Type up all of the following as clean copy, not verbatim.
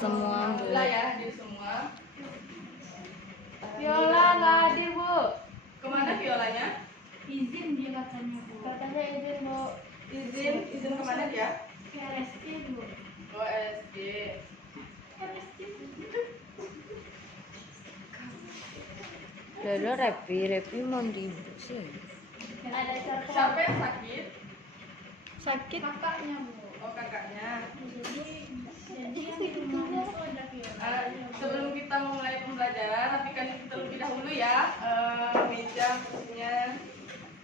semua, Bu. Alhamdulillah ya, hadir semua. Viola nggak hadir, Bu. Kemana Violanya? Izin dia katanya, Bu. Katanya izin, Bu. Izin kemana dia? Ke RSC, Bu. Oh, SD. RSC. Lolo Repi mau ribut sih. Ada acara Siapa yang sakit? sakit kakaknya, Bu. Oh, kakaknya. Jadi yang di rumah itu ada Viola. Sebelum kita memulai pembelajaran, rapikan terlebih dahulu ya meja, kursinya.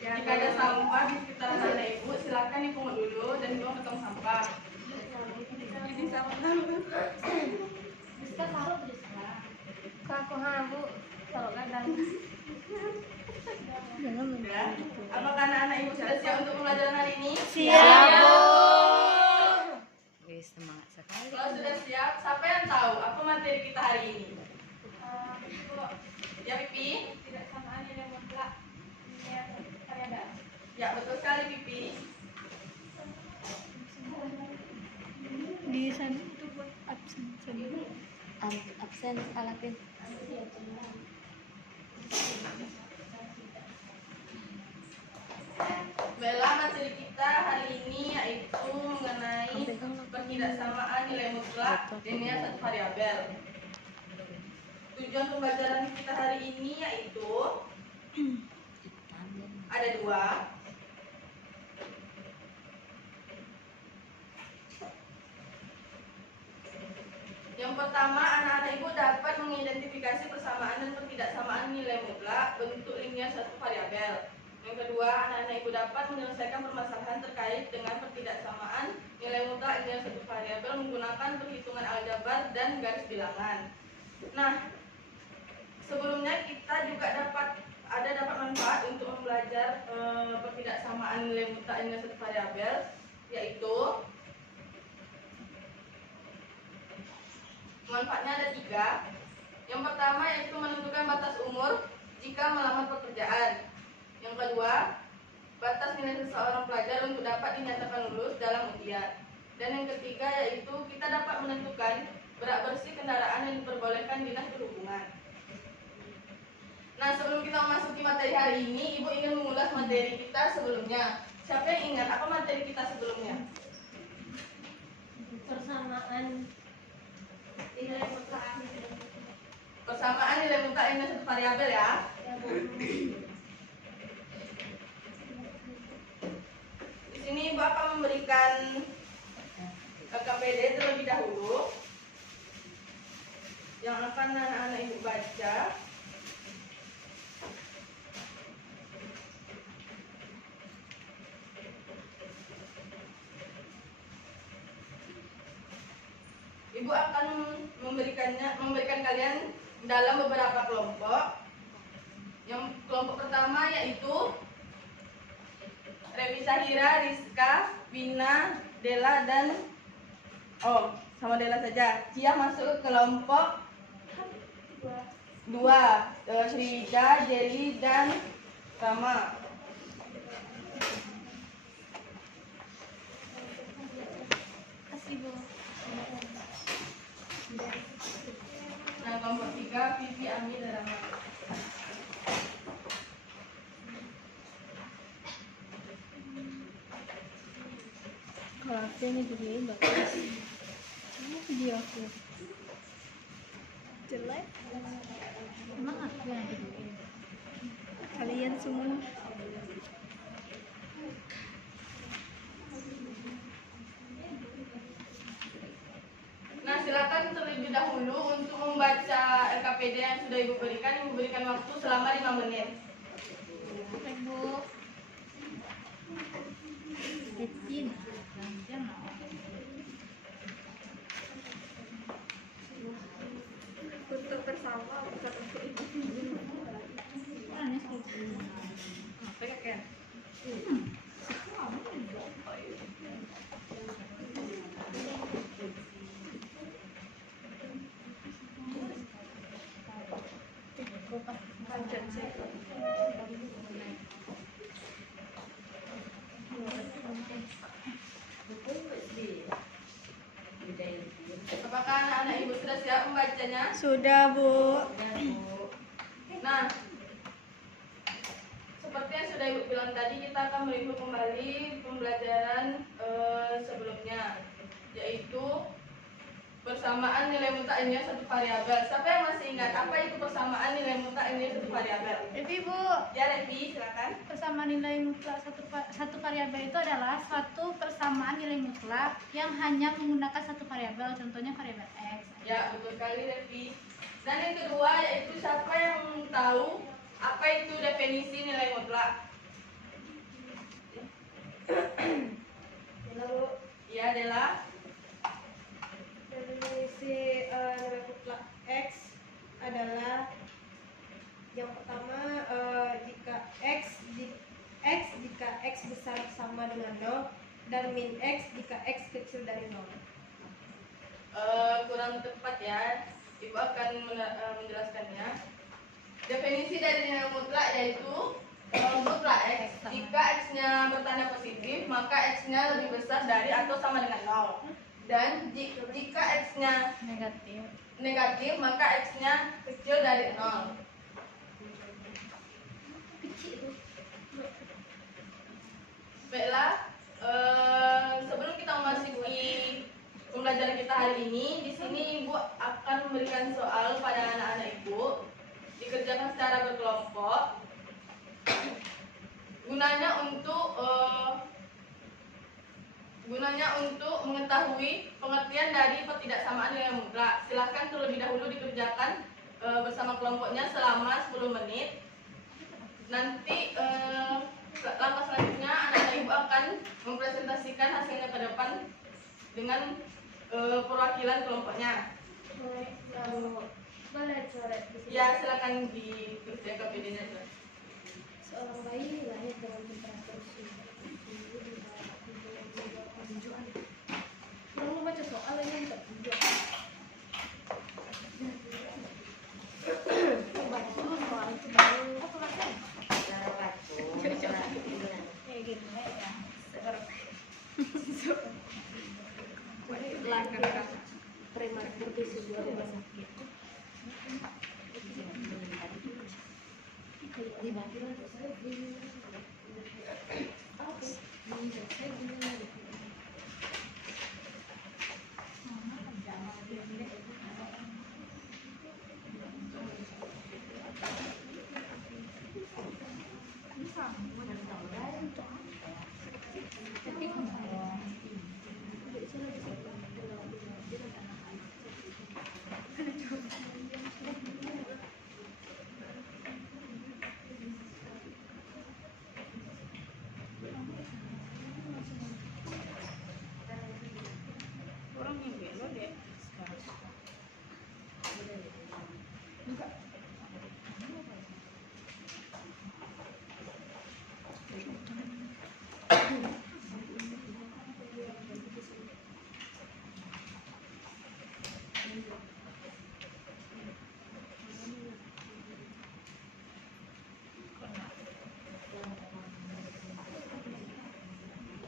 Jika ada sampah di sekitar anak ibu, silakan dipungut dulu dan dibuang ke tong sampah. Ini sampah. Bisa taruh di sana. Kak, Bu. Taruh kadang. Ya. Apakah anak-anak ibu sudah siap untuk pembelajaran hari ini? Siap, Bu. Wih, semangat sekali. Kalau sudah siap, siapa yang tahu apa materi kita hari ini? Ya, Pipi? Tidak samaan yang mutlak. Ada. Ya, betul sekali, Pipi. Di sana itu buat absen. Absen Alapin. Baiklah, materi kita hari ini yaitu mengenai ketidaksamaan nilai mutlak dan nilai satu variabel. Tujuan pembelajaran kita hari ini yaitu ada dua. Yang pertama, anak-anak ibu dapat mengidentifikasi persamaan dan ketidaksamaan nilai mutlak bentuk linear satu variabel. Yang kedua, anak-anak ibu dapat menyelesaikan permasalahan terkait dengan ketidaksamaan nilai mutlak linear satu variabel menggunakan perhitungan aljabar dan garis bilangan. Nah, sebelumnya kita juga dapat manfaat untuk belajar ketidaksamaan nilai mutlak linear satu variabel, yaitu manfaatnya ada 3. Yang pertama yaitu menentukan batas umur jika melamar pekerjaan. Yang kedua, batas nilai seseorang pelajar untuk dapat dinyatakan lulus dalam ujian. Dan yang ketiga yaitu kita dapat menentukan berat bersih kendaraan yang diperbolehkan dinas perhubungan. Nah, sebelum kita memasuki materi hari ini, Ibu ingin mengulas materi kita sebelumnya. Siapa yang ingat apa materi kita sebelumnya? Persamaan nilai mutlak. Persamaan nilai mutlak linear satu variabel ya. Di sini Ibu akan memberikan KKPD terlebih dahulu yang akan anak-anak Ibu baca. Ibu akan memberikan kalian dalam beberapa kelompok. Yang kelompok pertama yaitu Revi Sahira, Rizka, Vina, Dela dan sama Dela saja. Cia masuk ke kelompok 2. Srida, Jelly dan Rama. Nah, kelompok 3 Vivi, Ami dan Rama. Kalau aku ini videoin bagus. Cuma video aku jelek. Emang aku yang videoin. Kalian semua. Nah, silakan terlebih dahulu untuk membaca LKPD yang sudah Ibu berikan. Ibu berikan waktu selama 5 menit. Bu. Kecil. Untuk bersama bukan untuk individu. Apakah anak-anak Ibu membacanya? Sudah, Bu. Nah, seperti yang sudah Ibu bilang tadi, kita akan mereview kembali pembelajaran sebelumnya, yaitu persamaan nilai mutlak nilai satu variabel. Siapa yang masih ingat apa itu persamaan nilai mutlak nilai satu variabel? Revi, Bu. Ya, Revi, silakan. Persamaan nilai mutlak satu variabel itu adalah suatu persamaan nilai mutlak yang hanya menggunakan satu variabel, contohnya variabel X. Ya, betul sekali, Revi. Dan yang kedua yaitu siapa yang tahu apa itu definisi nilai mutlak? Dela, Bu. Ya, Dela. Definisi nilai mutlak X adalah yang pertama, jika X besar sama dengan 0 dan min X jika X kecil dari 0. Kurang tepat ya. Ibu akan menjelaskannya. Definisi dari nilai mutlak yaitu mutlak X. Jika X-nya bertanda positif, maka X-nya lebih besar dari atau sama dengan 0. Dan jika X-nya negatif, maka X-nya kecil dari 0. Baiklah, sebelum kita memasuki pembelajaran kita hari ini, di sini Ibu akan memberikan soal pada anak-anak Ibu, dikerjakan secara berkelompok. Gunanya untuk mengetahui pengertian dari pertidaksamaan nilai mutlak. Silakan terlebih dahulu dikerjakan bersama kelompoknya selama 10 menit. Nanti langkah selanjutnya anak-anak Ibu akan mempresentasikan hasilnya ke depan dengan perwakilan kelompoknya. Boleh coret di sini. Ya, silakan ditulis ke PD-nya. Seorang bayi lahir dengan temperatur suhu. Kamu mau baca soal ini enggak? Baca dulu soal itu baru. Kayak gitu ya. Lahir prematur di sebuah rumah sakit. Orang yang belo deh.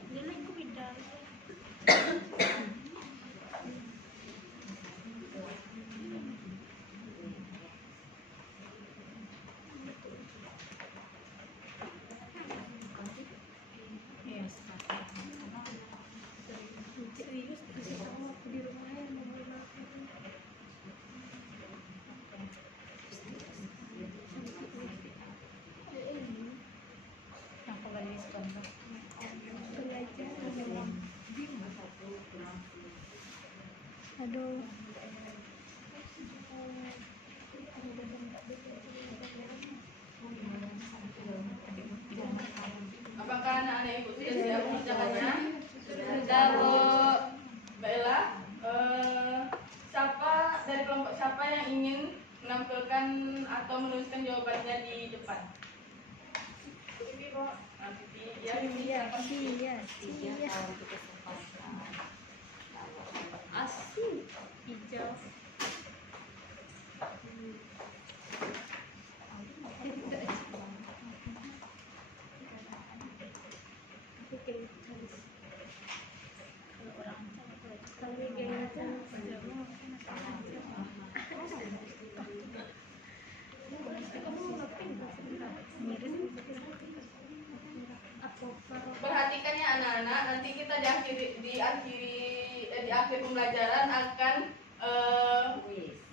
Nilai ku beda. Serius bisa kamu waktu di rumah yang menggunakan Yang kembali sebentar. belajar memang. Aduh. Apakah anak-anak Ibu sudah siap mengerjakannya? Sudah, Bu. Baiklah, siapa dari kelompok siapa yang ingin menampilkan atau menuliskan jawabannya di depan? Nah, Pipi, ya, Pipi. Asin hijau. Kalau orang Kami gengnya di akhir pembelajaran akan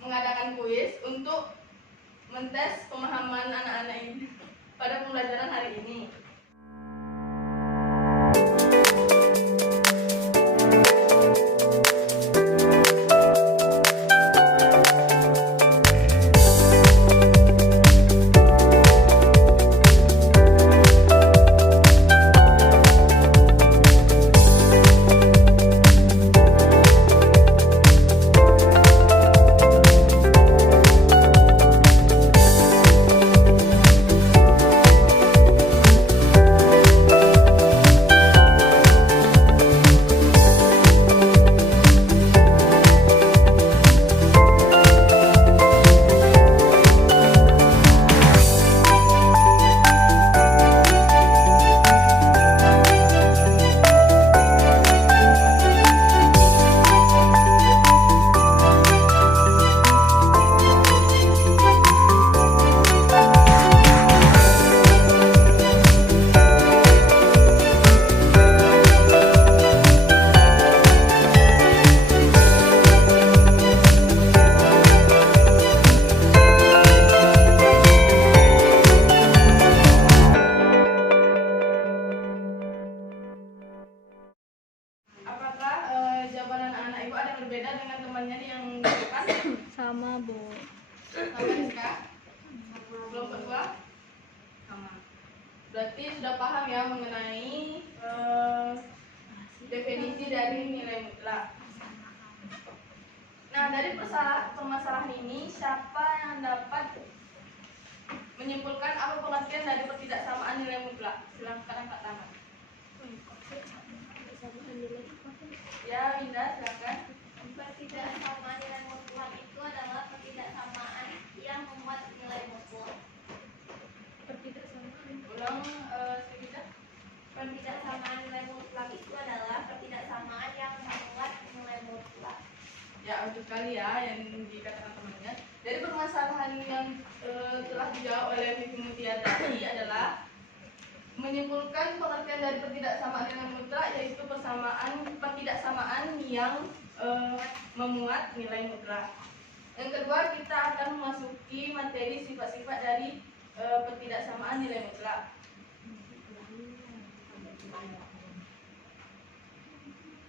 mengadakan kuis untuk mentes pemahaman anak-anak ini pada pembelajaran hari ini. Apakah jawaban anak-anak ibu ada yang berbeda dengan temannya yang di depan? Sama, Bu. Sama Rizka? Kelompok 2? Sama. Berarti sudah paham ya mengenai definisi dari nilai mutlak. Nah, dari permasalahan ini, siapa yang dapat menyimpulkan apa pengertian dari pertidaksamaan nilai mutlak? Silakan Kak Tama. Ya, Indah, silakan. Pertidaksamaan nilai mutlak itu adalah pertidaksamaan yang memuat nilai mutlak. Ulang sedikit. Pertidaksamaan nilai mutlak itu adalah pertidaksamaan yang memuat nilai mutlak. Ya, betul sekali ya yang dikatakan temannya. Dari permasalahan yang telah dijawab oleh Vivi Mutia tadi adalah menyimpulkan pengertian dari pertidaksamaan nilai mutlak, yaitu pertidaksamaan yang memuat nilai mutlak. Yang kedua, kita akan memasuki materi sifat-sifat dari pertidaksamaan nilai mutlak.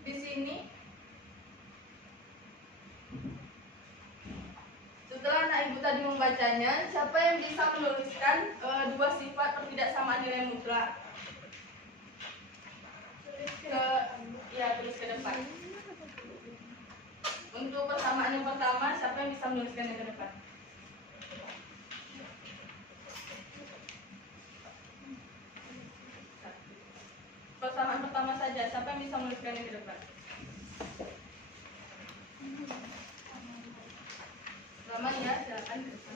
Di sini setelah anak ibu tadi membacanya, siapa yang bisa menuliskan dua sifat pertidaksamaan nilai mutlak? Tulis ke depan. Untuk persamaan yang pertama, siapa yang bisa menuliskan yang ke depan? Persamaan pertama saja, siapa yang bisa menuliskan yang ke depan? Lama ya, silakan ke depan.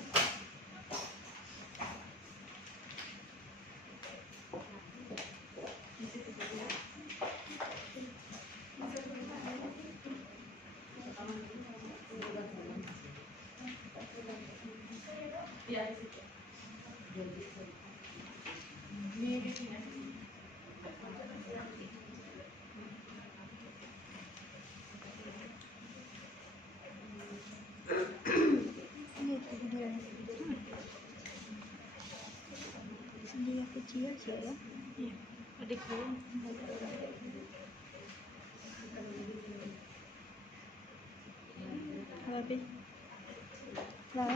Iya, di situ. Di sini. Dia kecil sih ya. Iya, adikku. Habis. Lah.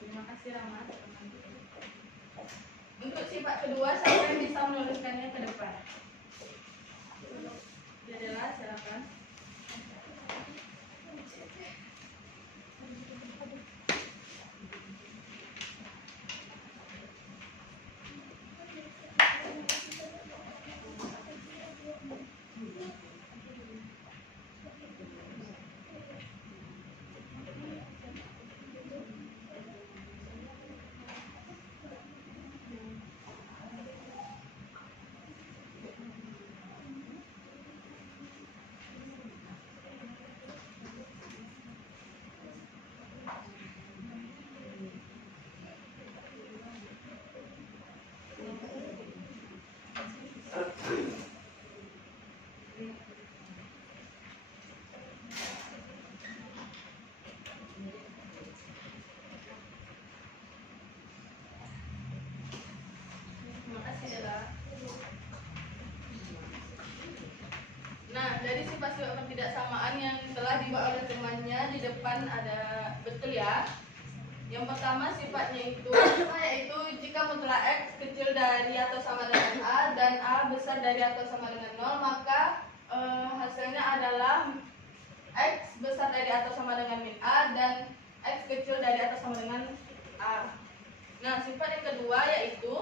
Terima kasih Rama. Untuk sifat kedua, siapa yang bisa menuliskannya ke depan? Jadilah, silakan. ya. Yang pertama sifatnya itu yaitu jika mutlak X kecil dari atau sama dengan A dan A besar dari atau sama dengan 0, maka hasilnya adalah X besar dari atau sama dengan min A dan X kecil dari atau sama dengan A. Nah, sifat yang kedua yaitu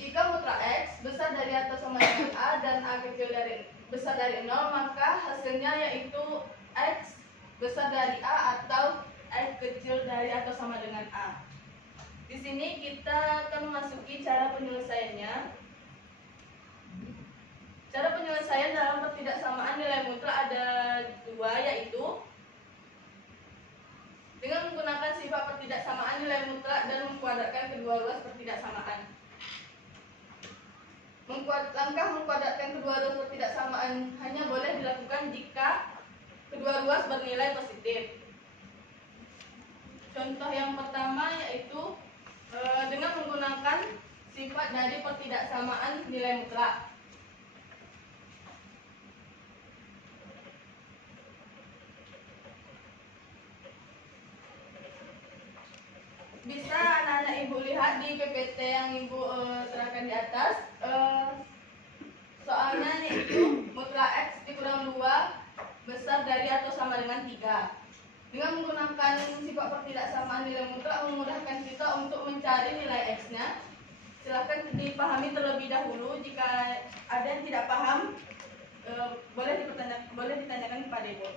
jika mutlak X besar dari atau sama dengan A dan A kecil dari besar dari 0, maka hasilnya yaitu X besar dari A atau X kecil dari atau sama dengan A. Di sini kita akan memasuki cara penyelesaiannya. Cara penyelesaian dalam pertidaksamaan nilai mutlak ada dua, yaitu dengan menggunakan sifat pertidaksamaan nilai mutlak dan mengkuadratkan kedua ruas pertidaksamaan. Langkah mengkuadratkan kedua ruas pertidaksamaan hanya boleh dilakukan jika kedua ruas bernilai positif. Contoh yang pertama yaitu dengan menggunakan sifat dari pertidaksamaan nilai mutlak. Bisa anak-anak ibu lihat di PPT yang ibu serahkan di atas. Soalnya yaitu mutlak X dikurang 2 besar dari atau sama dengan 3. Dengan menggunakan sifat pertidaksamaan nilai mutlak memudahkan kita untuk mencari nilai X-nya. Silahkan dipahami terlebih dahulu. Jika ada yang tidak paham, boleh ditanyakan kepada ibu.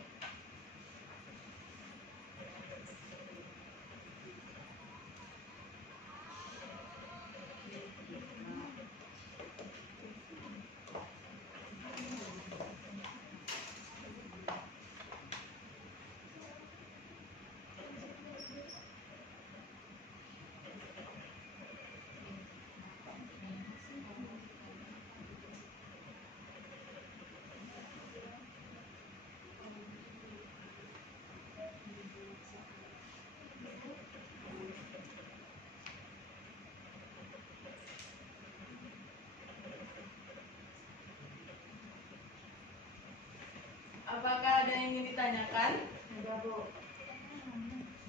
Apakah ada yang ingin ditanyakan? Ada Bu.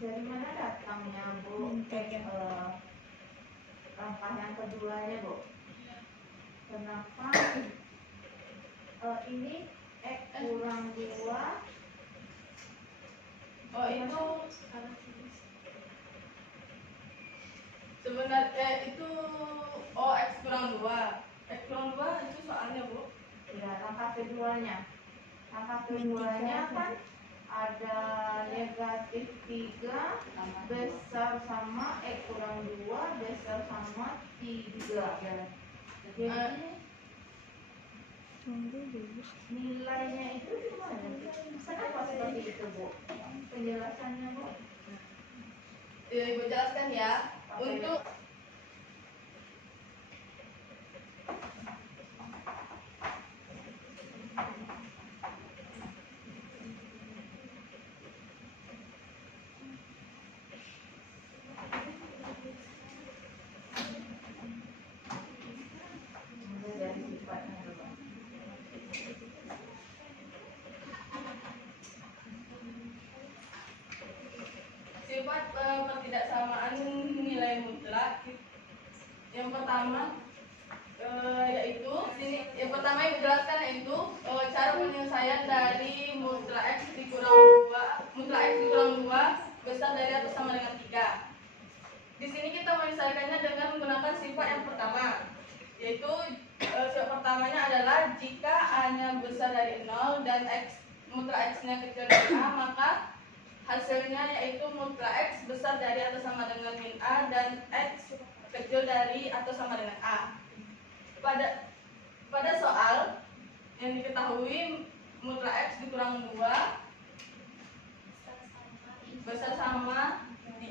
Dari mana datangnya Bu? Langkah yang keduanya Bu. Kenapa ini X kurang 2? Oh, itu sebenarnya itu X kurang 2. X kurang 2 itu soalnya Bu. Ya, langkah keduanya. Langkah keduanya kan ada negatif 3 besar sama X kurang 2 besar sama 3. Jadi nilainya itu gimana? Kenapa seperti itu Bu? Penjelasannya Bu? Ibu jelaskan ya. Untuk dari sifatnya dulu. sifat pertidaksamaan nilai mutlak yang pertama yaitu yang pertama yang dijelaskan yaitu cara penyelesaian dari mutlak X dikurang 2 besar dari atau sama dengan 3. Di sini kita menyelesaikannya dengan menggunakan sifat yang pertama, yaitu sifat pertamanya adalah jika A-nya besar dari 0 dan mutlak X-nya kecil dari A, maka hasilnya yaitu mutlak X besar dari atau sama dengan min A dan X kecil dari atau sama dengan A. Pada soal yang diketahui mutlak X dikurang 2 besar sama 3.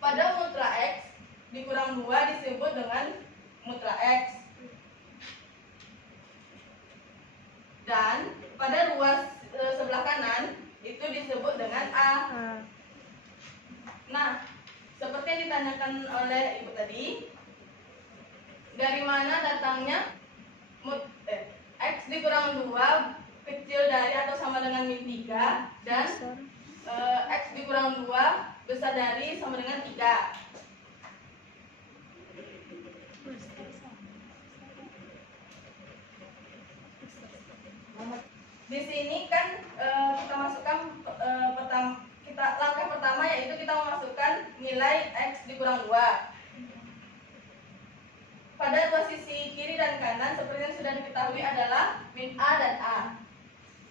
Pada mutlak X dikurang 2 disebut dengan mutlak X. Dan pada ruas sebelah kanan itu disebut dengan A. Nah, seperti yang ditanyakan oleh ibu tadi, dari mana datangnya X dikurang 2 kecil dari atau sama dengan min 3 dan X dikurang 2 besar dari sama dengan 3. Di sini kan kita masukkan langkah pertama yaitu kita memasukkan nilai X dikurang 2. Pada posisi kiri dan kanan seperti yang sudah diketahui adalah min A dan A.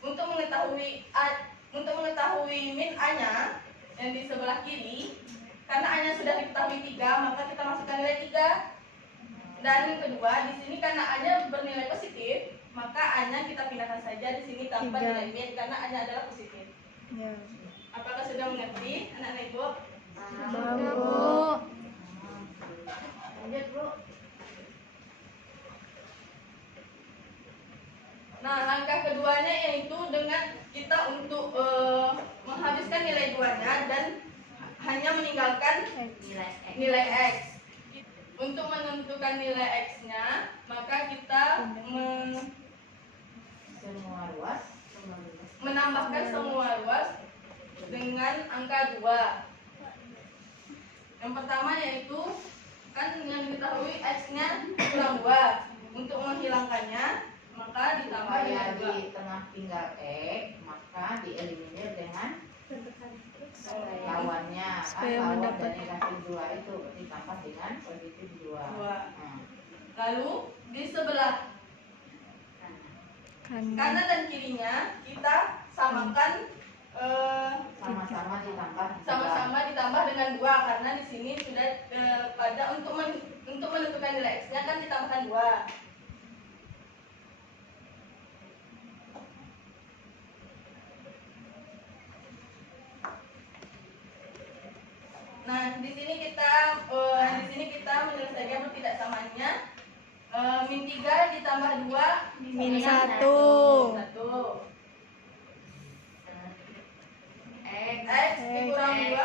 Untuk mengetahui min A-nya yang di sebelah kiri, karena A-nya sudah diketahui 3, maka kita masukkan nilai 3. Dan yang kedua, di sini karena A-nya bernilai positif, maka A-nya kita pindahkan saja di sini tanpa nilai min karena A-nya adalah positif. Ya. Apakah sudah mengerti anak-anak Ibu? Bu. Lanjut, Bu. Nah, langkah keduanya yaitu dengan kita untuk menghabiskan nilai 2-nya dan hanya meninggalkan nilai X. Untuk menentukan nilai X-nya, maka kita menambahkan semua ruas dengan angka 2. Yang pertama yaitu kan yang diketahui X-nya kurang 2. Untuk menghilangkannya, maka ditambah dengan 2. Di tengah tinggal X, maka dieliminir dengan lawannya. Supaya Lawan mendapat dari negatif 2 itu ditambah dengan positif 2. 2. Lalu di sebelah Kanan. kanan dan kirinya kita samakan sama-sama ditambah dengan 2 karena di sini sudah pada untuk menentukan nilai X-nya kan ditambahkan 2. Nah, di sini kita menyelesaikan pertidaksamaannya. Min 3 ditambah 2 Min 1. X dikurang 2.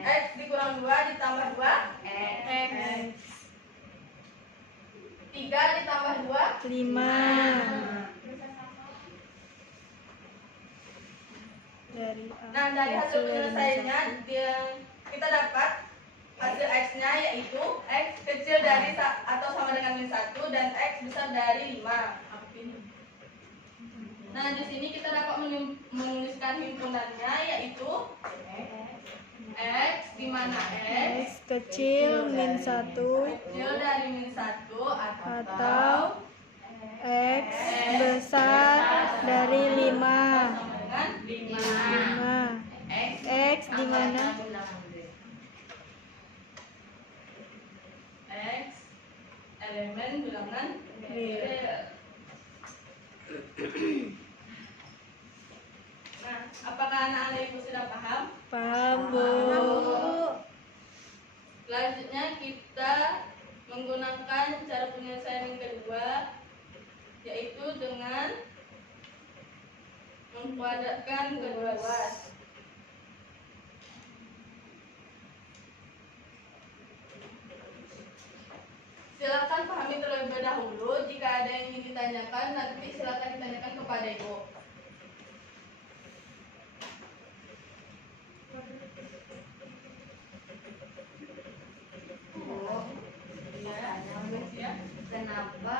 X dikurang 2 ditambah 2 X. 3 ditambah 2 5. Dari A. Nah, dari hasil penyelesaiannya kita dapat hasil X-nya yaitu X kecil dari atau sama dengan min 1 dan X besar dari 5. Nah, di sini kita dapat menuliskan himpunannya yaitu X di mana X X kecil min 1 kecil dari min 1 atau X besar dari 5. sama dengan 5. X di mana? X elemen bilangan Real. Nah, apakah anak-anak Ibu sudah paham? Paham, Bu. Selanjutnya kita menggunakan cara penyelesaian yang kedua yaitu dengan mengkuadratkan kedua ruas. Silakan pahami terlebih dahulu. Jika ada yang ingin ditanyakan, nanti silakan ditanyakan kepada Ibu. Kenapa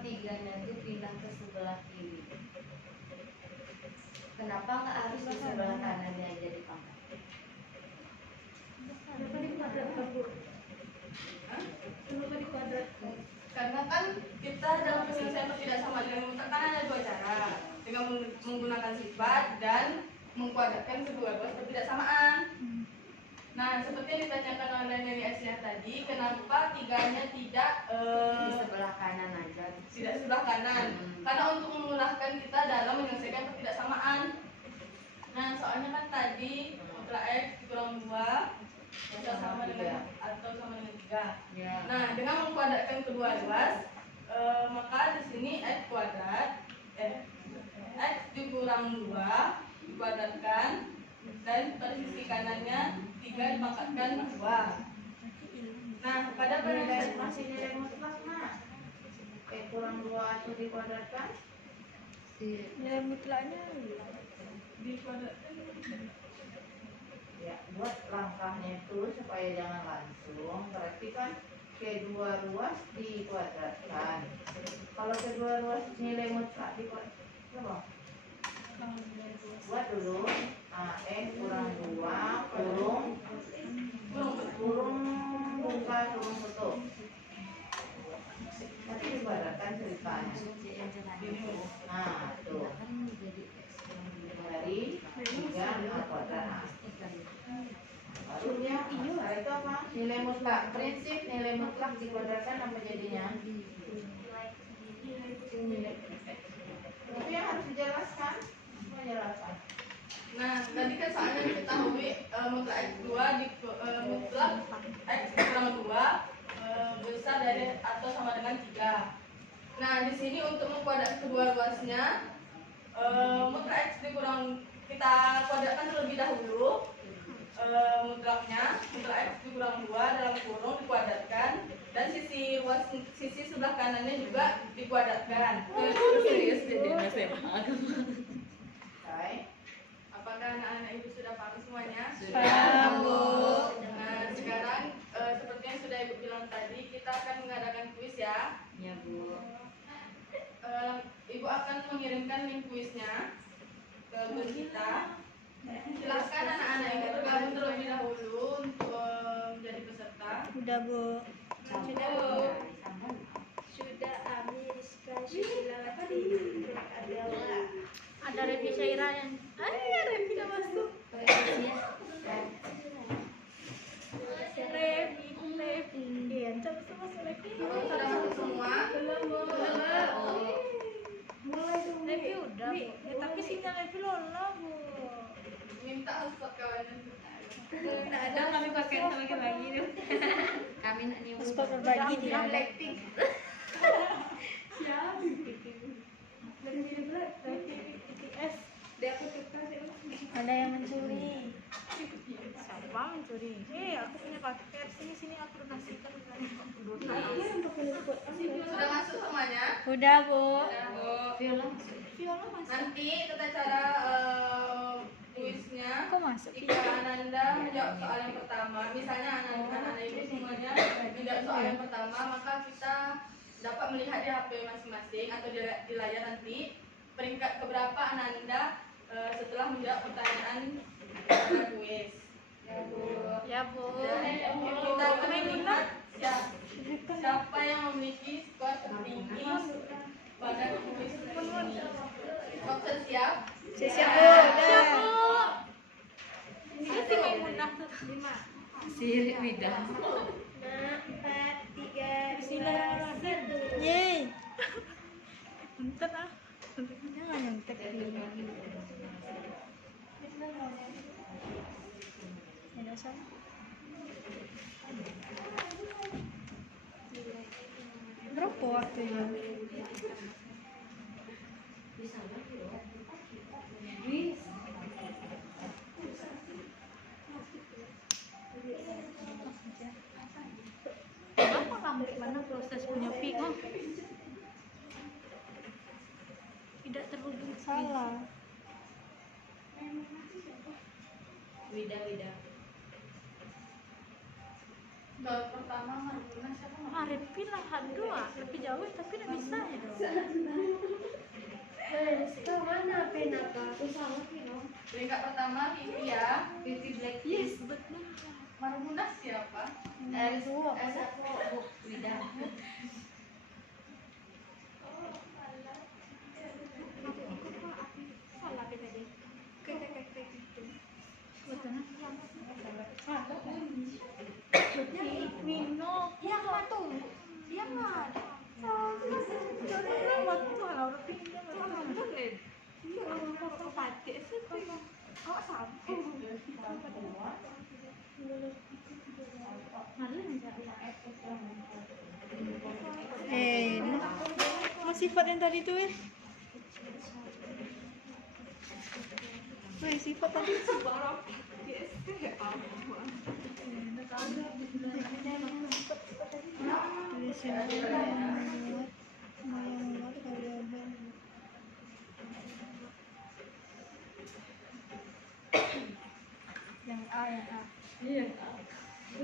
tiganya itu pindah ke sebelah kiri? Kenapa nggak harus di sebelah kanannya aja dipangkat? Karena kan kita dalam penyelesaian pertidaksamaan dengan mutlak kan ada dua cara, dengan menggunakan sifat dan mengkuadratkan kedua ruas pertidaksamaan. Nah, seperti yang ditanyakan oleh Neri Asia tadi, kenapa tiganya tidak Di sebelah kanan aja. tidak sebelah kanan? Karena untuk memudahkan kita dalam menyelesaikan pertidaksamaan. Nah, soalnya kan tadi mutlak X dikurang 2 bisa sama dengan atau sama dengan 3. Ya. Nah, dengan mengkuadratkan kedua ruas, maka di sini X kuadrat X dikurang 2 dikuadratkan dan pada sisi kanannya 3 dipangkatkan 2. Nah, pada penyelesaian Masih nilai mutlak, Mas. Kurang 2 itu dikuadratkan. Nilai mutlaknya dikuadratkan Ya, buat langkahnya itu supaya jangan langsung, berarti kan kedua ruas dikuadratkan. Kalau kedua ruas nilai mutlak dikuadratkan, buat dulu AN kurang 2 kurung buka kurung tutup. Nanti dikuadratkan ceritanya. Nah, tuh. Dari 3 kuadrat. Baru dia setelah itu apa? Nilai mutlak. Prinsip nilai mutlak dikuadratkan apa jadinya? Tapi yang harus dijelaskan, semua jelaskan. Nah, tadi kan soalnya diketahui mutlak X2 mutlak X kurang 2 besar dari atau sama dengan 3. Nah, di sini untuk mengkuadrat kedua ruasnya mutlak X dikurang kita kuadratkan terlebih dahulu mutlak X dikurang 2 dalam kurung dikuadratkan dan sisi sebelah kanannya juga dikuadratkan. Serius jadi apakah anak-anak ibu sudah paham semuanya? Paham, Bu. Nah, sekarang seperti yang sudah ibu bilang tadi, kita akan mengadakan kuis ya. Ya, Bu. Ibu akan mengirimkan link kuisnya ke grup kita. Silakan anak-anak ibu bergabung terlebih dahulu untuk menjadi peserta. Udah, Bu. Sudah, Bu. Sudah Ami Rizka Syusilawati adalah Ada Revi Syaira yang Revi udah masuk. Revi. Iya, coba masuk Revi. Sudah masuk semua? Revi udah, Bu. Ya, tapi sinyal Revi lola, Bu. Minta hotspot kawannya. Nggak ada, kami pakai bagi-bagi deh. Kami nak nyuruh. Hotspot berbagi dia. Blackpink. BTS. Dia aku tukar dia. Ada yang mencuri. Siapa mencuri? Aku punya paket. Sini aku donasikan. Sudah masuk semuanya? Udah, Bu. Viola. Viola masuk. Nanti tata cara kuisnya. Kok masuk? Jika Ananda menjawab soal yang pertama, misalnya anak-anak ibu semuanya menjawab soal yang pertama, maka kita dapat melihat di HP masing-masing atau di layar nanti peringkat keberapa Ananda setelah menjawab pertanyaan kuis. Ya, Bu. Dan kita akan melihat siapa yang memiliki skor tertinggi pada kuis ini. Dokter siap? Siap, Bu. Siap, Bu. Ini tinggal mudah. 5. Sirik Widah. 4, 3, Bismillahirrahmanirrahim. Yeay. Bentar ah. Jangan nyontek. Ada sama. Berapa waktunya? Kenapa kamu gimana proses punya Viko? Tidak terhubung salah. Widah. Soal pertama Maruna siapa? Arifin lah dua, tapi jauh tapi tidak bisa ya dong. Rizka mana pena kak? Aku salah Vino. Peringkat pertama Vivi ya. Vivi Black. Yes, betul. Maruna siapa? Dua. Bu Widah. Salah beda deh. Vino, ya nggak tuh, dia nggak ada. Sifat yang tadi tuh ya. Sifat tadi. Yang A yang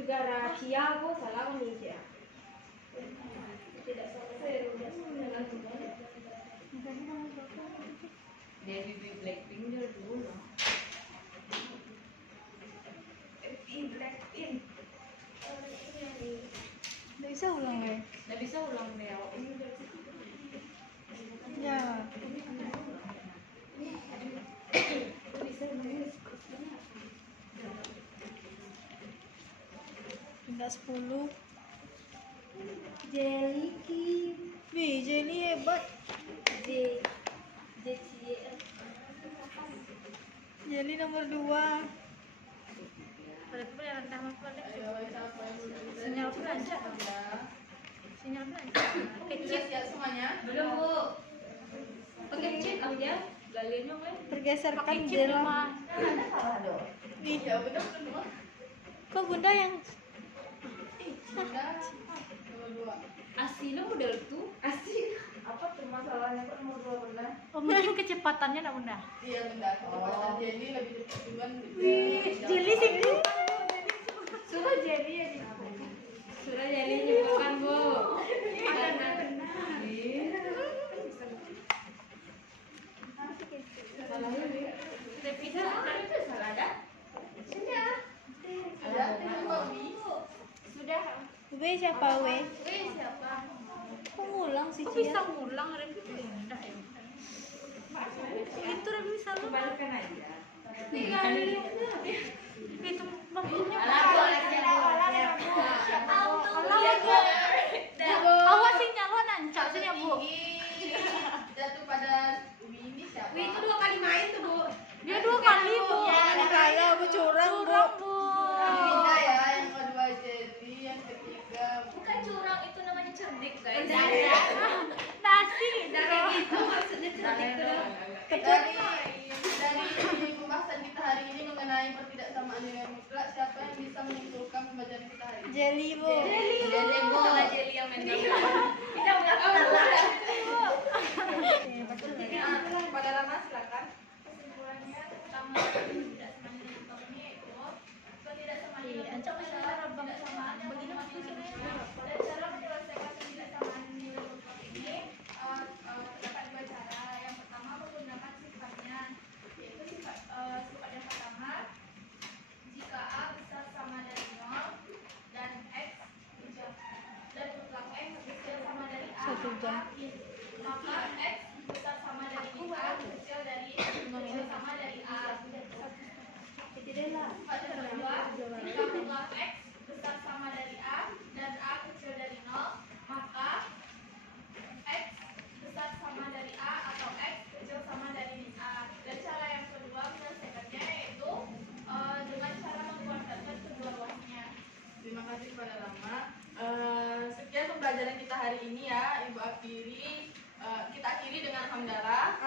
negara Cia kok salah nih Cia. Tidak sama saya udah dengan Dari Blackpink dia dulu. Blackpink. Nggak bisa ulang ya? Nggak bisa ulang deh. Ya. Tinggal 10. Jelly ki Wih, Jenny hebat. J J Jenny nomor 2. Pada rendah mas pada. Sinyal belanja. Sinyal belanja. Kecil ya semuanya. Belum bu. Pakai chip aja. Galiannya kan. Tergeserkan Jela. Ada salah dong. Nih, Ya benar semua. kok bunda yang Sudah. Nomor 2. Aslinya model tuh. asli. Apa tuh masalahnya kok nomor 2 benar? oh, mungkin kecepatannya enggak bunda. Iya benar. Kecepatan Jelly lebih cepat duluan. Jeli sih. Suruh Jelly ya di Suruh Jelly nyebutkan bu. Salah ada. Sudah. Terima Sudah. W siapa W? Siapa? Kok ngulang sih Kok Cia? bisa ngulang Revi tuh enggak ya? Itu Revi selalu Kembalikan aja. Itu maksudnya awas sinyal lo nancap sini ya bu. Jatuh pada ini siapa? Wih itu 2 kali main tuh bu. Dia 2 kali bu. kalah bu curang bu. Curang bu. Tiga ya, yang kedua Jelly, yang ketiga Bukan curang, itu namanya cerdik guys. Nasi. Itu maksudnya cerdik tuh. dari pembahasan kita hari ini mengenai pertidaksamaan nilai mutlak, siapa yang bisa menyimpulkan pembelajaran kita hari ini? Jeli bu. Jadi bu. Salah Jelly yang main gambar. Kita mengaku Pada Rama silakan. kesimpulannya pertama ketidaksamaan nilai mutlak ini yaitu ketidaksamaan nilai mutlak adalah ketidaksamaan yang memuat nilai mutlak. Dan cara menyelesaikan ketidaksamaan nilai mutlak ini terdapat 2 cara. Yang pertama menggunakan sifatnya, yaitu sifat yang pertama, jika A besar sama dari 0 dan X dan mutlak X kecil sama dari A, 1 jam. maka X besar sama dari A kecil sama dari A. Sifat yang kedua, jika mutlak X besar sama dari A dan A kecil dari 0, maka X besar sama dari A atau X kecil sama dari A. Dan cara yang kedua menyelesaikannya yaitu dengan cara mengkuadratkan kedua ruasnya. Terima kasih kepada Rama. Sekian pembelajaran kita hari ini ya, Ibu akhiri. Kita akhiri dengan hamdalah.